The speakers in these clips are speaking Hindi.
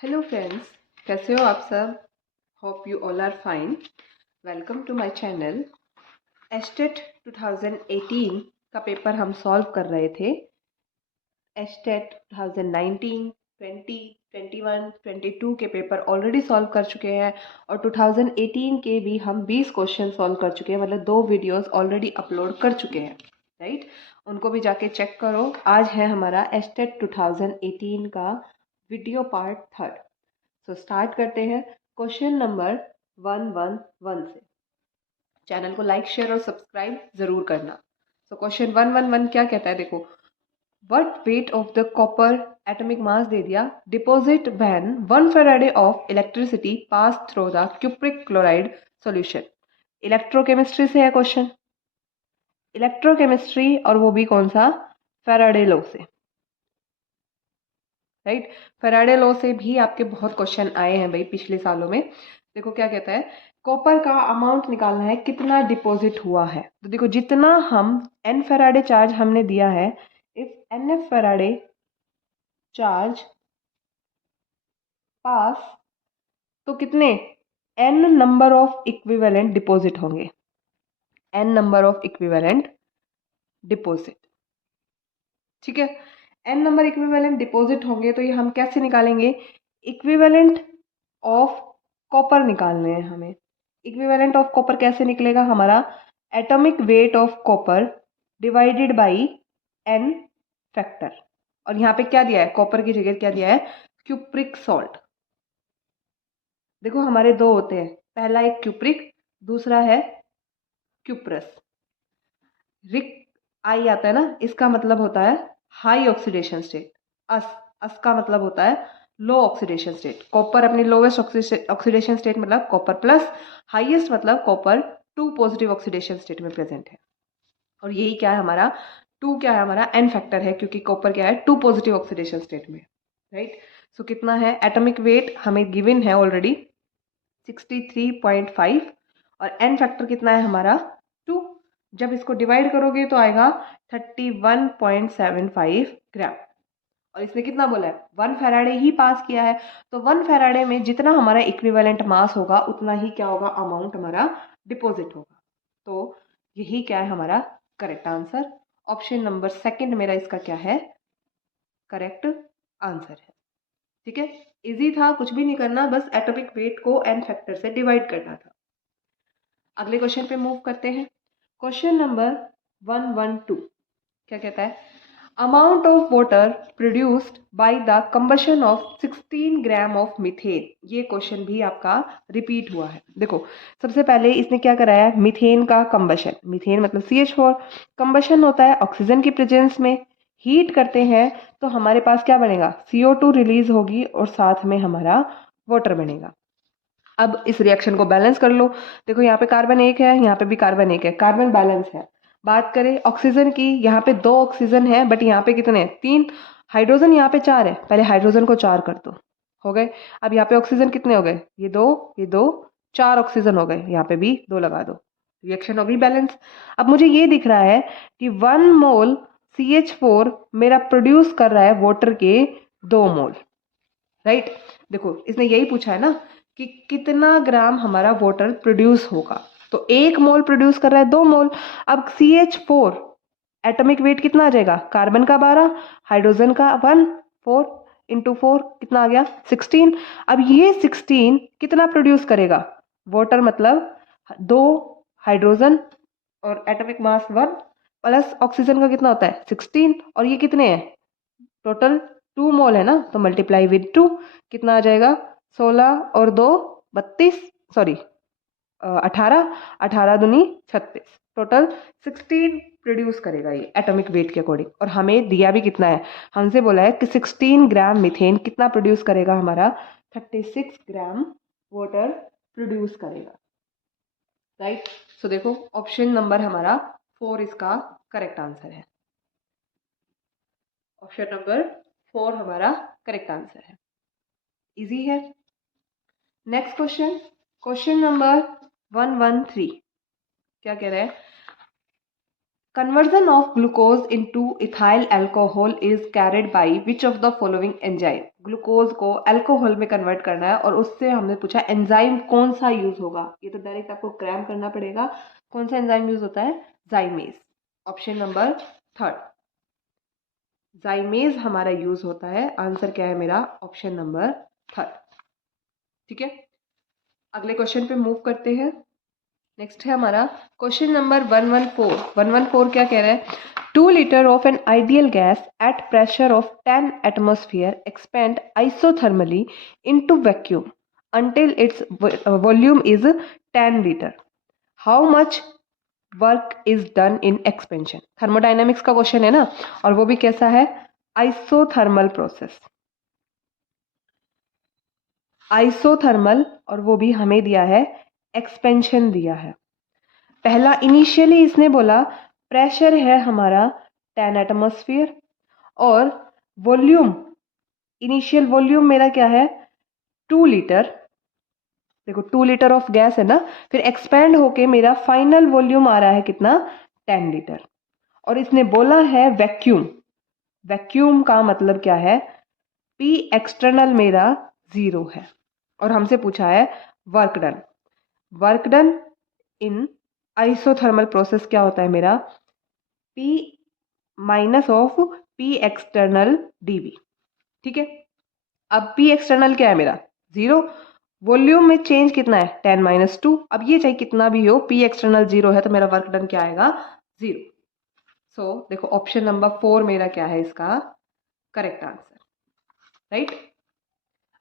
हेलो फ्रेंड्स, कैसे हो आप सब? Hope you all are fine. Welcome to my channel. एस्टेट 2018 का पेपर हम सॉल्व कर रहे थे। एस्टेट 2019, 20, 21, 22 के पेपर ऑलरेडी सॉल्व कर चुके हैं और 2018 के भी हम 20 क्वेश्चन सॉल्व कर चुके हैं, मतलब 2 वीडियोस ऑलरेडी अपलोड कर चुके हैं, राइट? उनको भी जाके चेक करो। आज है हमारा एस्टेट 2018 का वीडियो पार्ट 3। सो स्टार्ट करते हैं क्वेश्चन नंबर 111 से। चैनल को लाइक शेयर और सब्सक्राइब जरूर करना। सो क्वेश्चन 111 क्या कहता है, देखो। What weight of the copper atomic mass दे दिया। Deposit when 1 Faraday of electricity pass through the cupric chloride solution. Electrochemistry से है क्वेश्चन, इलेक्ट्रोकेमिस्ट्री, और वो भी कौन सा? फैराडे लॉ से, राइट? फैराडे लॉ से भी आपके बहुत क्वेश्चन आए हैं भाई पिछले सालों में। देखो क्या कहता है, कॉपर का अमाउंट निकालना है, कितना डिपॉजिट हुआ है। तो देखो जितना हम एन फैराडे चार्ज हमने दिया है, if n F Faraday charge pass, तो कितने n number of equivalent deposit होंगे। N number of equivalent deposit, ठीक है। एन नंबर इक्विवेलेंट डिपॉजिट होंगे तो ये हम कैसे निकालेंगे? इक्विवेलेंट ऑफ कॉपर निकालने हैं हमें। इक्विवेलेंट ऑफ कॉपर कैसे निकलेगा हमारा? Atomic weight of copper divided by n factor. और यहाँ पे क्या दिया है? कॉपर की जगह क्या दिया है? Cupric salt. देखो हमारे दो होते हैं, पहला एक क्यूप्रिक, दूसरा है क्यूप्रस। रिक आई आता है ना, इसका मतलब होता है हाई ऑक्सीडेशन स्टेट। अस अस का मतलब होता है लो ऑक्सीडेशन स्टेट। कॉपर अपनी लोवेस्ट ऑक्सीडेशन स्टेट मतलब कॉपर प्लस, हाईएस्ट मतलब कॉपर 2 पॉजिटिव ऑक्सीडेशन स्टेट में प्रेजेंट है। और यही क्या है हमारा? 2 क्या है हमारा? एन फैक्टर है, क्योंकि कॉपर क्या है? 2 पॉजिटिव ऑक्सीडेशन स्टेट में, राइट? सो कितना है एटॉमिक वेट हमें गिवन है ऑलरेडी 63.5, और एन फैक्टर कितना है हमारा? 2। जब इसको डिवाइड करोगे तो आएगा 31.75 ग्राम। और इसने कितना बोला है? 1 फैराडे ही पास किया है, तो 1 फैराडे में जितना हमारा इक्विवेलेंट मास होगा उतना ही क्या होगा? अमाउंट हमारा डिपॉजिट होगा। तो यही क्या है हमारा correct answer. Option number second मेरा इसका क्या है? करेक्ट आंसर है, ठीक है। इजी था, कुछ भी नहीं करना, बस एटॉमिक वेट को एन फैक्टर से डिवाइड करना था। अगले क्वेश्चन पे मूव करते हैं। क्वेश्चन नंबर 112 क्या कहता है? Amount of water produced by the combustion of 16 gram of methane. ये क्वेश्चन भी आपका रिपीट हुआ है। देखो सबसे पहले इसने क्या कराया है? मीथेन का कंबशन। मीथेन मतलब CH4। कंबशन होता है ऑक्सीजन की प्रेजेंस में, हीट करते हैं तो हमारे पास क्या बनेगा? CO2 रिलीज होगी और साथ में हमारा वाटर बनेगा। अब इस रिएक्शन को बैलेंस कर लो। देखो यहाँ पे कार्बन एक है, यहाँ पे भी कार्बन एक है, कार्बन बैलेंस है। बात करें ऑक्सीजन की, यहाँ पे 2 ऑक्सीजन है, बट यहाँ पे कितने हैं? 3। हाइड्रोजन यहाँ पे 4 है, पहले हाइड्रोजन को 4 कर दो, हो गए। अब यहाँ पे ऑक्सीजन कितने हो गए? ये 2, ये 2, 4 ऑक्सीजन हो गए, यहाँ पे भी 2 लगा दो, रिएक्शन हो गई बैलेंस। अब मुझे ये दिख रहा है कि 1 मोल CH4 मेरा प्रोड्यूस कर रहा है वाटर के 2 मोल, राइट? देखो इसने यही पूछा है ना कि कितना ग्राम हमारा वाटर प्रोड्यूस होगा, तो 1 मोल प्रोड्यूस कर रहा है 2 मोल। अब CH4 एटॉमिक वेट कितना आ जाएगा? कार्बन का 12, हाइड्रोजन का 1, 4 इंटू 4 कितना आ गया? 16। अब ये 16 कितना प्रोड्यूस करेगा? वाटर मतलब 2 हाइड्रोजन और एटॉमिक मास 1 प्लस ऑक्सीजन का कितना होता है? 16, और ये कितने हैं? टोटल 2 मोल है ना, तो मल्टीप्लाई विद 2 कितना आ जाएगा? 16 और 2 32, सॉरी 18, 18 दूनी 36, टोटल 16 प्रोड्यूस करेगा ये एटॉमिक वेट के अकॉर्डिंग। और हमें दिया भी कितना है? हमसे बोला है कि 16 ग्राम मीथेन कितना प्रोड्यूस करेगा हमारा? 36 ग्राम वाटर प्रोड्यूस करेगा, राइट? सो देखो ऑप्शन नंबर हमारा 4 इसका करेक्ट आंसर है। ऑप्शन नंबर 4 हमारा करेक्ट आंसर है। इजी है। नेक्स्ट क्वेश्चन, क्वेश्चन नंबर 113 क्या कह रहा है? Conversion of glucose into ethyl alcohol is carried by which of the following enzyme. Glucose को अल्कोहल में कन्वर्ट करना है और उससे हमने पूछा एंजाइम कौन सा यूज होगा। ये तो डायरेक्ट आपको क्रैम करना पड़ेगा। कौन सा एंजाइम यूज होता है? जाइमेज। ऑप्शन नंबर थर्ड, जाइमेज हमारा यूज होता है। आंसर क्या है मेरा? Option number third. ठीक है, अगले क्वेश्चन पे मूव करते हैं। नेक्स्ट है हमारा क्वेश्चन नंबर 114। 114 क्या कह रहा है? 2 litre of an ideal gas at pressure of 10 atmosphere expand isothermally into vacuum until its volume is 10 liter. How much work is done in expansion? Thermodynamics का क्वेश्चन है ना, और वो भी कैसा है? Isothermal process. आइसोथर्मल, और वो भी हमें दिया है एक्सपेंशन दिया है। पहला इनिशियली इसने बोला प्रेशर है हमारा 10 एटमॉस्फेयर और वॉल्यूम, इनिशियल वॉल्यूम मेरा क्या है? 2 लीटर। देखो 2 लीटर ऑफ गैस है ना, फिर एक्सपेंड होके मेरा फाइनल वॉल्यूम आ रहा है कितना? 10 लीटर। और इसने बोला है वैक्यूम। वैक्यूम का मतलब क्या है? पी एक्सटर्नल मेरा 0 है और हमसे पूछा है work done. Work done in isothermal process क्या होता है मेरा? P minus of P external dV। ठीक है, अब P एक्सटर्नल क्या है मेरा? 0। वॉल्यूम में चेंज कितना है? 10 माइनस 2। अब ये चाहे कितना भी हो, P एक्सटर्नल 0 है तो मेरा वर्क डन क्या आएगा? 0। सो देखो ऑप्शन नंबर 4 मेरा क्या है इसका करेक्ट आंसर, राइट।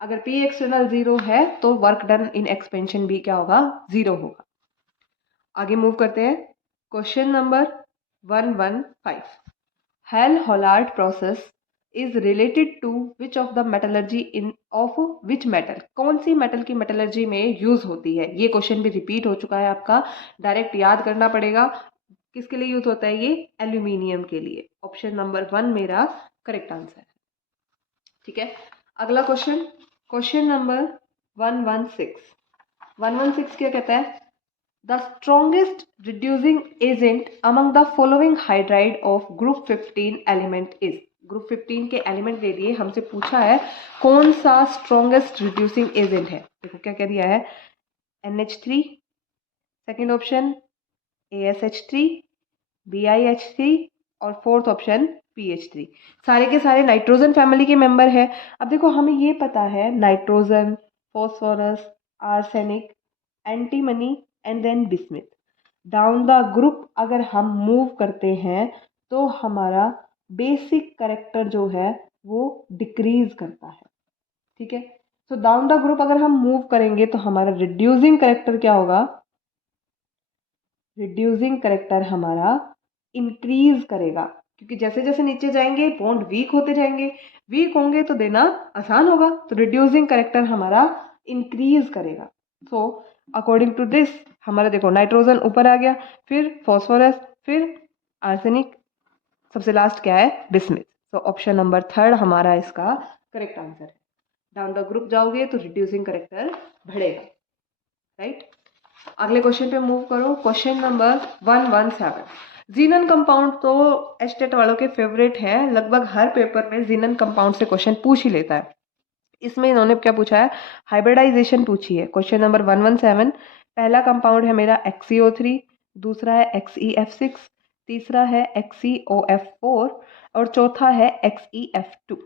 अगर P एक्सटर्नल 0 है तो वर्क डन इन एक्सपेंशन भी क्या होगा? 0 होगा। आगे मूव करते हैं। Question number 115। Hall Heroult process is related to which of the metallurgy in of which metal? कौन सी मेटल की मेटलर्जी में यूज होती है? ये क्वेश्चन भी रिपीट हो चुका है आपका, डायरेक्ट याद करना पड़ेगा। किसके लिए यूज होता है ये? एल्यूमिनियम के लिए। ऑप्शन नंबर 1 मेरा करेक्ट आंसर है। ठीक है, अगला क्वेश्चन, क्वेश्चन नंबर 116। 116 क्या कहता है? The strongest reducing agent among the following hydride of group 15 element is। Group 15 के एलिमेंट दे दिए, हमसे पूछा है कौन सा स्ट्रॉन्गेस्ट रिड्यूसिंग एजेंट है। देखो क्या क्या दिया है? NH3, second option ASH3, BiH3 और फोर्थ ऑप्शन PH3। सारे के सारे नाइट्रोजन फैमिली के मेंबर है। अब देखो हमें ये पता है nitrogen, phosphorus, arsenic, antimony and then bismuth. Down the group अगर हम मूव करते हैं तो हमारा बेसिक कैरेक्टर जो है वो डिक्रीज करता है। ठीक है, तो डाउन द ग्रुप अगर हम मूव करेंगे तो हमारा रिड्यूसिंग कैरेक्टर क्या होगा? रिड्यूसिंग कैरेक्टर हमारा इंक्रीज करेगा, क्योंकि जैसे जैसे नीचे जाएंगे बॉन्ड वीक होते जाएंगे। वीक होंगे तो देना आसान होगा, तो रिड्यूसिंग कैरेक्टर हमारा इंक्रीज करेगा। सो अकॉर्डिंग टू दिस हमारा देखो नाइट्रोजन ऊपर आ गया, फिर फॉस्फोरस, फिर आर्सेनिक, सबसे लास्ट क्या है? बिस्मिथ। तो ऑप्शन नंबर 3 हमारा इसका करेक्ट आंसर है। डाउन द ग्रुप जाओगे तो रिड्यूसिंग कैरेक्टर बढ़ेगा, राइट। अगले क्वेश्चन पे मूव करो। Question number 117। जीनन कंपाउंड तो एस्टेट वालों के फेवरेट है, लगभग हर पेपर में जीनन कंपाउंड से क्वेश्चन पूछ ही लेता है। इसमें इन्होंने क्या पूछा है? हाइब्रिडाइजेशन पूछी है। Question number 117। पहला कंपाउंड है मेरा XeO3, दूसरा है XeF6, तीसरा है XeOF4 और चौथा है XeF2।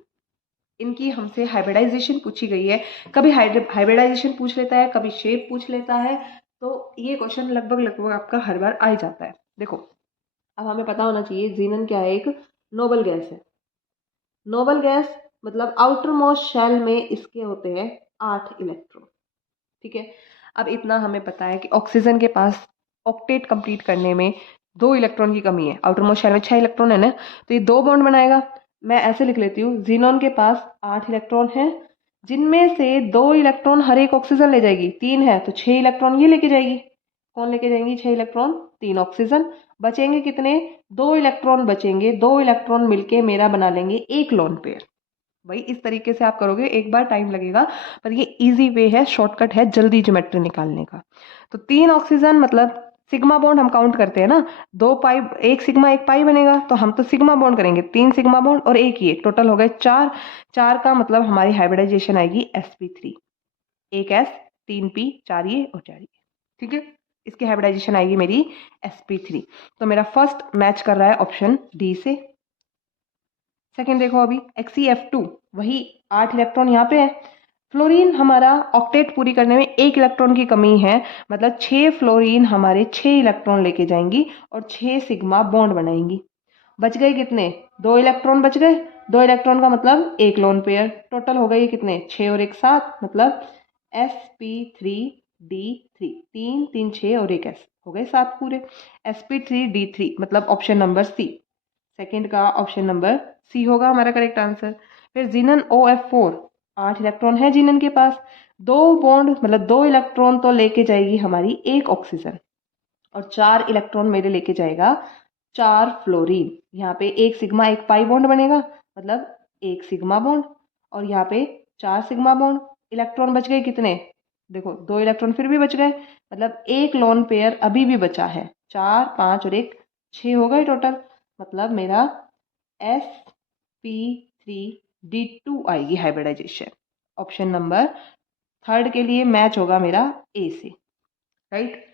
इनकी हमसे हाइब्रिडाइजेशन पूछी गई है। कभी हाइब्रिडाइजेशन पूछ लेता है, कभी शेप पूछ लेता है, तो ये क्वेश्चन लगभग लगभग आपका हर बार आ ही जाता है। देखो अब हमें पता होना चाहिए जीनन क्या है? एक नोबल गैस है। नोबल गैस मतलब आउटर मोस्ट शेल में इसके होते हैं 8 इलेक्ट्रॉन। ठीक है, अब इतना हमें पता है कि ऑक्सीजन के पास ऑक्टेट कंप्लीट करने में 2 इलेक्ट्रॉन की कमी है। आउटर मोस्ट शेल में 6 इलेक्ट्रॉन है ना, तो ये 2 बॉन्ड बनाएगा। मैं ऐसे लिख लेती हूँ, जीनोन के पास 8 इलेक्ट्रॉन है, जिनमें से 2 इलेक्ट्रॉन हर एक ऑक्सीजन ले जाएगी। 3 है तो 6 इलेक्ट्रॉन ये लेके जाएगी। कौन लेके जाएंगी 6 इलेक्ट्रॉन? 3 ऑक्सीजन। बचेंगे कितने? 2 इलेक्ट्रॉन बचेंगे। 2 इलेक्ट्रॉन मिलके मेरा बना लेंगे एक लोन पेयर। भाई इस तरीके से आप करोगे, एक बार टाइम लगेगा पर ये इजी वे है, शॉर्टकट है जल्दी ज्योमेट्री निकालने का। तो 3 ऑक्सीजन मतलब सिग्मा बॉन्ड हम काउंट करते हैं ना, 2 पाई, 1 सिग्मा 1 पाई बनेगा, तो हम तो सिग्मा बॉन्ड करेंगे, 3 सिग्मा बॉन्ड और 1 ये, टोटल हो गए 4। 4 का मतलब हमारी हाइब्रिडाइजेशन आएगी sp3, 1 s 3 p 4 ये और 4 ये, ठीक है। इसकी हाइब्रिडाइजेशन आएगी मेरी sp3। तो मेरा फर्स्ट मैच कर रहा है ऑप्शन डी से। सेकंड देखो, अभी XeF2 वही 8 इलेक्ट्रॉन यहाँ पे है। फ्लोरीन हमारा ऑक्टेट पूरी करने में 1 इलेक्ट्रॉन की कमी है, मतलब 6 फ्लोरीन हमारे 6 इलेक्ट्रॉन लेके जाएंगी और 6 सिग्मा बॉन्ड बनाएंगी। बच गए कितने, 2 इलेक्ट्रॉन बच गए। 2 इलेक्ट्रॉन का मतलब 1 लोन पेयर, टोटल हो गए कितने, 6 और 1 7, मतलब sp3d3, 3 3 6 और 1 s, हो गए 7 पूरे। sp3d3 मतलब ऑप्शन नंबर सी, सेकंड का ऑप्शन नंबर सी होगा हमारा करेक्ट आंसर। फिर जिनन OF4, 8 इलेक्ट्रॉन है जिनन के पास, 2 बॉन्ड मतलब 2 इलेक्ट्रॉन तो लेके जाएगी हमारी 1 ऑक्सीजन, और 4 इलेक्ट्रॉन मेरे लेके जाएगा 4 फ्लोरीन। यहाँ पे 1 सिग्मा 1 पाई बॉन्ड बनेगा, मतलब 1 सिग्मा बॉन्ड, और यहाँ पे 4 सिग्मा बॉन्ड। इलेक्ट्रॉन बच गए कितने, देखो 2 इलेक्ट्रॉन फिर भी बच गए, मतलब 1 लोन पेयर अभी भी बचा है, 4 5 और 1 6 हो गए टोटल, मतलब मेरा sp3d2 आएगी हाइब्रिडाइजेशन। ऑप्शन नंबर थर्ड के लिए मैच होगा मेरा ए से, राइट।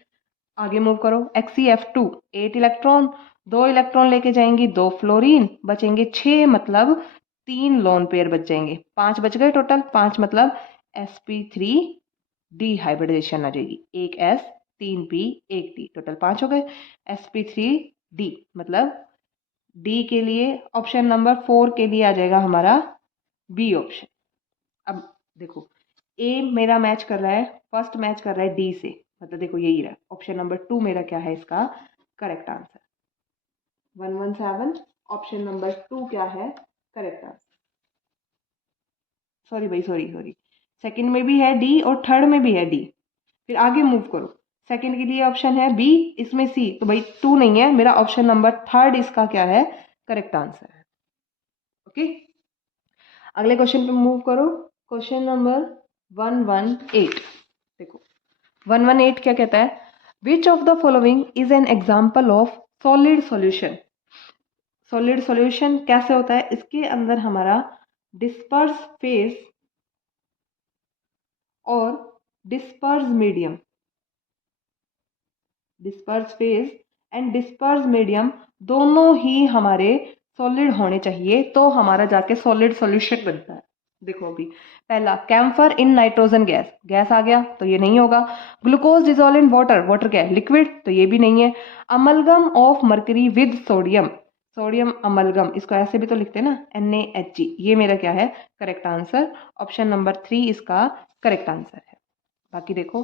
आगे मूव करो, XeF2 8 इलेक्ट्रॉन, 2 इलेक्ट्रॉन लेके जाएंगी 2 फ्लोरीन, बचेंगे 6, मतलब 3 लोन पेयर बच जाएंगे, 5 बच गए टोटल, 5 मतलब sp3d हाइब्रिडाइजेशन आ जाएगी, 1 s 3 p 1 t, टोटल 5 हो गए। sp3d मतलब डी के लिए ऑप्शन नंबर 4 के लिए आ जाएगा हमारा बी ऑप्शन। अब देखो, ए मेरा मैच कर रहा है, फर्स्ट मैच कर रहा है डी से, मतलब देखो यही रहा, ऑप्शन नंबर 2 मेरा क्या है इसका करेक्ट आंसर। 117, ऑप्शन नंबर 2 क्या है करेक्ट आंसर। सॉरी भाई, सॉरी, सेकंड में भी है डी और थर्ड में भी है डी। फिर आगे मूव करो, सेकंड के लिए ऑप्शन है बी, इसमें सी, तो भाई 2 नहीं है, मेरा ऑप्शन नंबर थर्ड इसका क्या है करेक्ट आंसर है। ओके, अगले क्वेश्चन पे मूव करो, क्वेश्चन नंबर 118। देखो 118 क्या कहता है, विच of the following is an example of solid solution. Solid solution कैसे होता है, इसके अंदर हमारा डिस्पर्स फेज और disperse medium, disperse phase and disperse medium दोनों ही हमारे सॉलिड होने चाहिए, तो हमारा जाके सॉलिड सॉल्यूशन बनता है। देखो अभी पहला, camphor in nitrogen gas, gas आ गया तो ये नहीं होगा। Glucose dissolve in water, water क्या है लिक्विड, तो ये भी नहीं है। Amalgam of mercury with sodium, sodium amalgam, इसको ऐसे भी तो लिखते हैं ना NaHg, ये मेरा क्या है करेक्ट आंसर, ऑप्शन नंबर 3 इसका करेक्ट आंसर है। बाकी देखो,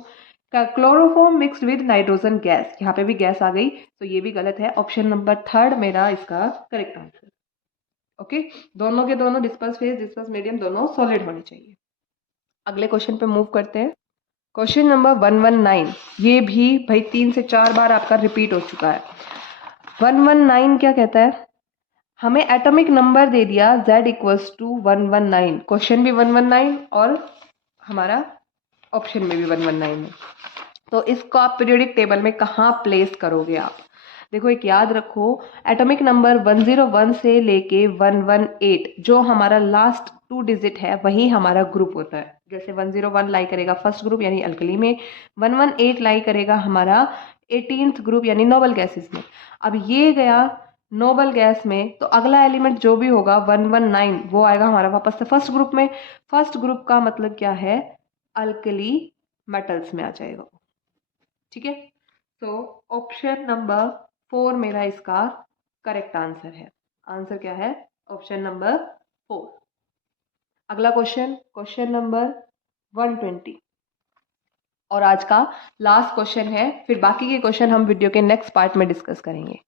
chloroform mixed with nitrogen gas, यहाँ पे भी गैस आ गई तो ये भी गलत है, ऑप्शन नंबर थर्ड मेरा इसका करेक्ट आंसर। ओके, दोनों के दोनों डिस्पर्स फेज डिस्पर्स मीडियम दोनों सॉलिड होने चाहिए। अगले क्वेश्चन पे मूव करते हैं, क्वेश्चन नंबर 119, ये भी भाई 3 से 4 बार आपका रिपीट हो चुका है। 119 क्या कहता है, हमें एटॉमिक नंबर दे दिया Z इक्वल्स टू 119, क्वेश्चन भी 119 और हमारा ऑप्शन में भी 119 है, तो इसको आप पीरियोडिक टेबल में कहाँ प्लेस करोगे आप। देखो एक याद रखो, एटॉमिक नंबर 101 से लेके 118 जो हमारा लास्ट 2 डिजिट है वही हमारा ग्रुप होता है। जैसे 101 लाई करेगा फर्स्ट ग्रुप यानी अल्कली में, 118 लाई करेगा हमारा 18th ग्रुप यानी नोबल गैसेस में। अब ये गया नोबल गैस में, तो अगला एलिमेंट जो भी होगा 119 वो आएगा हमारा वापस से फर्स्ट ग्रुप में। फर्स्ट ग्रुप का मतलब क्या है, अल्कली मेटल्स में आ जाएगा, ठीक है। तो ऑप्शन नंबर 4 मेरा इसका करेक्ट आंसर है। आंसर क्या है, ऑप्शन नंबर 4। अगला क्वेश्चन, क्वेश्चन नंबर 120 और आज का लास्ट क्वेश्चन है, फिर बाकी के क्वेश्चन हम वीडियो के नेक्स्ट पार्ट में डिस्कस करेंगे।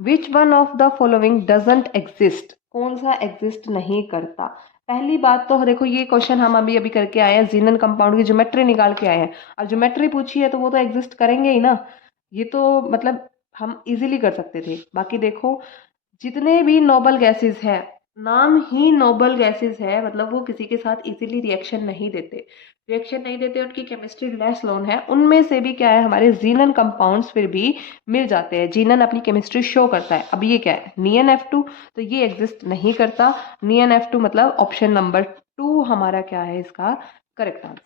Which one of the following doesn't exist, कौन सा एग्जिस्ट नहीं करता। पहली बात तो देखो, ये क्वेश्चन हम अभी अभी करके आए हैं, जीनन कंपाउंड की ज्योमेट्री निकाल के आए हैं, और ज्योमेट्री पूछी है तो वो तो एग्जिस्ट करेंगे ही ना, ये तो मतलब हम इजीली कर सकते थे। बाकी देखो जितने भी नोबल गैसेस हैं नाम ही नोबल गैसेस है, मतलब वो किसी के साथ इजीली रिएक्शन नहीं देते, उनकी केमिस्ट्री लेस नोन है। उनमें से भी क्या है, हमारे जीनन कंपाउंड्स फिर भी मिल जाते हैं। जीनन अपनी केमिस्ट्री शो करता है। अब ये क्या है, NiNF2, तो ये एग्जिस्ट नहीं करता। NiNF2 मतलब ऑप्शन नंबर 2 हमारा क्या है इसका correct answer.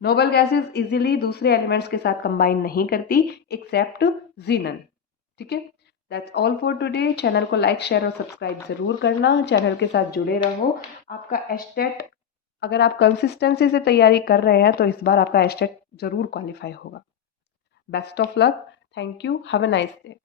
Noble gases easily दूसरे एलिमेंट्स के साथ कंबाइन नहीं करती एक्सेप्ट जीनन। ठीक है, that's all for today. Channel को लाइक शेयर और सब्सक्राइब जरूर करना, चैनल के साथ जुड़े रहो। आपका एस्टेट, अगर आप कंसिस्टेंसी से तैयारी कर रहे हैं तो इस बार आपका एस्टेट जरूर क्वालिफाई होगा। Best of luck, thank you, have a nice day.